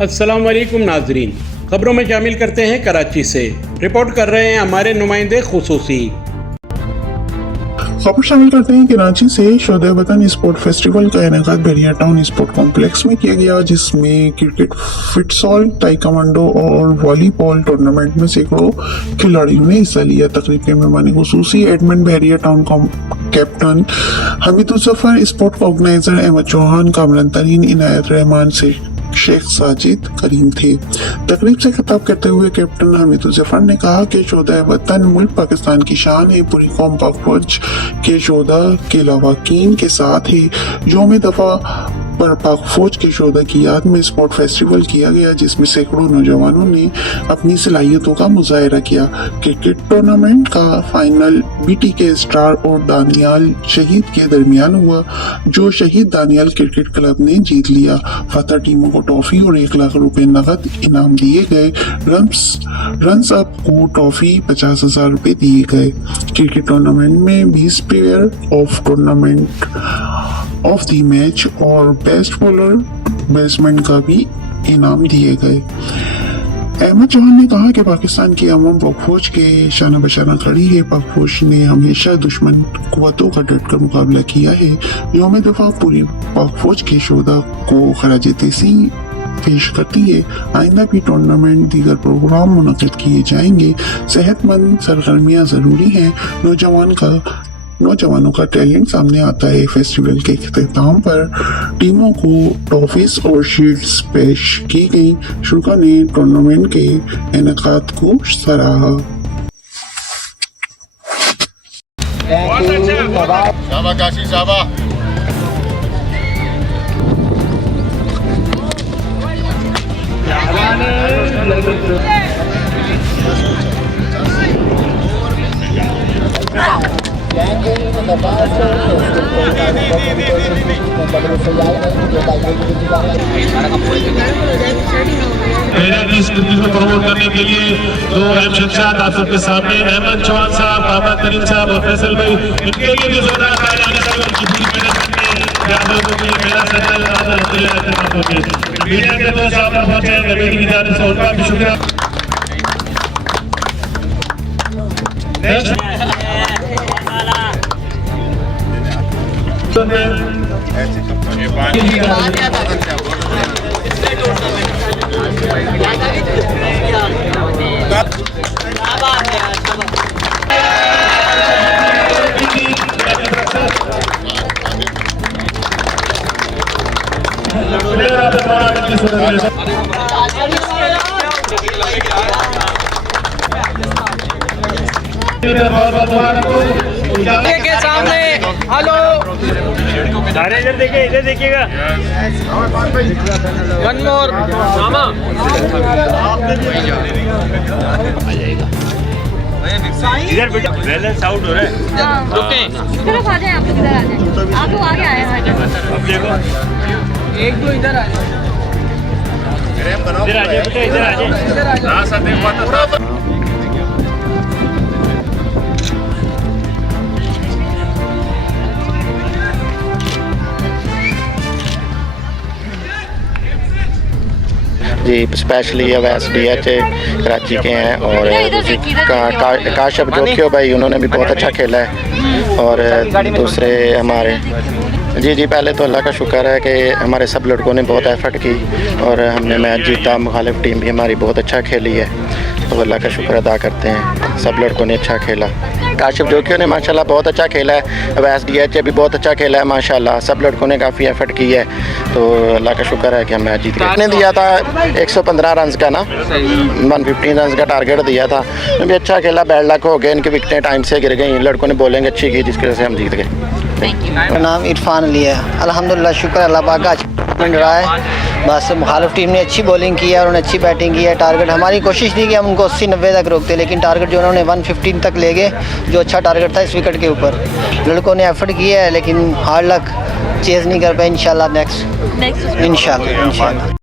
अस्सलाम वालेकुम नाजरीन, खबरों में शामिल करते हैं कराची से। रिपोर्ट कर रहे हैं हमारे नुमाइंदे खुसूसी। खबर शामिल करते हैं कराची से। शोधा वतन स्पोर्ट फेस्टिवल का इनेकाद बहरिया टाउन स्पोर्ट कॉम्प्लेक्स में किया गया, जिसमें क्रिकेट, फुटसॉल, ताइक्वांडो और वॉलीबॉल टूर्नामेंट में सैकड़ों खिलाड़ियों ने हिस्सा लिया। तकरीब के मेहमान खुसूसी admin Bahria town captain Hamiduzzafar, sport organizer Ahmed Chauhan, Kamran Tareen, Inayat Rahman से शेख साजिद करीम थे। तकरीब से खिताब करते हुए कैप्टन हमीदुज़फ़र ने कहा कि शोधा वतन मुल्क पाकिस्तान की शान है। पूरी कौम पाक फौज के शोधा के लवाकीन के साथ है। यौम दफा पर पाक फौज के शोधा की याद में स्पोर्ट फेस्टिवल किया गया, जिसमें सैकड़ों नौजवानों ने अपनी सलाहियतों का मुजाहरा किया। क्रिकेट टूर्नामेंट का फाइनल बीटी के स्टार और दानियाल शहीद के दरमियान हुआ, जो शहीद दानियाल क्रिकेट क्लब ने जीत लिया। फतह टीमों को ट्रॉफी और 1 लाख रुपए नकद इनाम दिए गए। रन्स अप को ट्रॉफी 50,000 रुपए दिए गए। क्रिकेट टूर्नामेंट में 20 player of tournament of the match और बेस्ट बॉलर बैट्समैन का भी इनाम दिए गए। अहमद चौहान ने कहा कि पाकिस्तान की अवाम पाक फौज के शाना बशाना खड़ी है। पाक फौज ने हमेशा दुश्मन कुव्वतों का डटकर मुकाबला किया है। यौम दफा पूरी पाक फौज के शोधा को खराज तहसीन पेश करती है। आइंदा भी टूर्नामेंट दीगर प्रोग्राम मुनक़िद किए जाएंगे। सेहतमंद सरगर्मियाँ ज़रूरी हैं। नौजवानों का टैलेंट सामने आता है। फेस्टिवल के इख्तिताम पर टीमों को ट्रॉफीज और शील्ड्स पेश की गई। शुरा ने टूर्नामेंट के इनेकाद को सराहा। प्रमोट करने के लिए दो अहम शख्सियात आप सबके सामने, अहमद चौहान साहब, कामरान तरीन साहब और फैसल भाई, इनके लिए भी जोरदार मीडिया के दोस्त आप तक पहुंचे हैं, मेरी भी जानिब से उनका भी शुक्रिया। के सामने हेलो, सारे इधर देखिए, इधर देखिएगा। वन मोर मामा, इधर बेटा बैलेंस आउट हो रहा है। रुके, चलो आ जाए, आप लोग इधर आ जाए, आप लोग आगे आए हैं। अब देखो, एक दो इधर आ जाए, इधर आ जाए बेटा, इधर आ जाए। हाँ सर, देख पाता था। जी स्पेशली अवैस DH कराची के हैं और काशफ जोखियो भाई, उन्होंने भी बहुत अच्छा खेला है। और दूसरे हमारे जी पहले तो अल्लाह का शुक्र है कि हमारे सब लड़कों ने बहुत एफर्ट की और हमने मैच जीता। मुखालिफ टीम भी हमारी बहुत अच्छा खेली है, तो अल्लाह का शुक्र अदा करते हैं। सब लड़कों ने अच्छा खेला। काशिफ जोखियो ने माशाल्लाह बहुत अच्छा खेला है। अवैस DH भी बहुत अच्छा खेला है माशाल्लाह। सब लड़कों ने काफ़ी एफर्ट की है, तो अल्लाह का शुक्र है कि हम मैच जीत गए। ने दिया था 115 रन का ना, 115 रन का टारगेट दिया था। भी अच्छा खेला, बैड लक हो गया, इनकी विकटें टाइम से गिर गई। लड़कों ने बॉलिंग अच्छी की, जिसकी वजह से हम जीत गए। मेरा नाम इरफान अली है। अल्हम्दुलिल्लाह, शुक्र अल्लाह पाक का अच्छा रहा है। बस मुखालिफ टीम ने अच्छी बॉलिंग की है और उन्होंने अच्छी बैटिंग की है। टारगेट हमारी कोशिश थी कि हम उनको 80-90 तक रोकते, लेकिन टारगेट जो उन्होंने 115 तक ले गए, जो अच्छा टारगेट था इस विकेट के ऊपर। लड़कों ने एफर्ट किया है, लेकिन हार्ड लक चेज़ नहीं कर पाए। इंशाल्लाह नेक्स्ट इंशाल्लाह।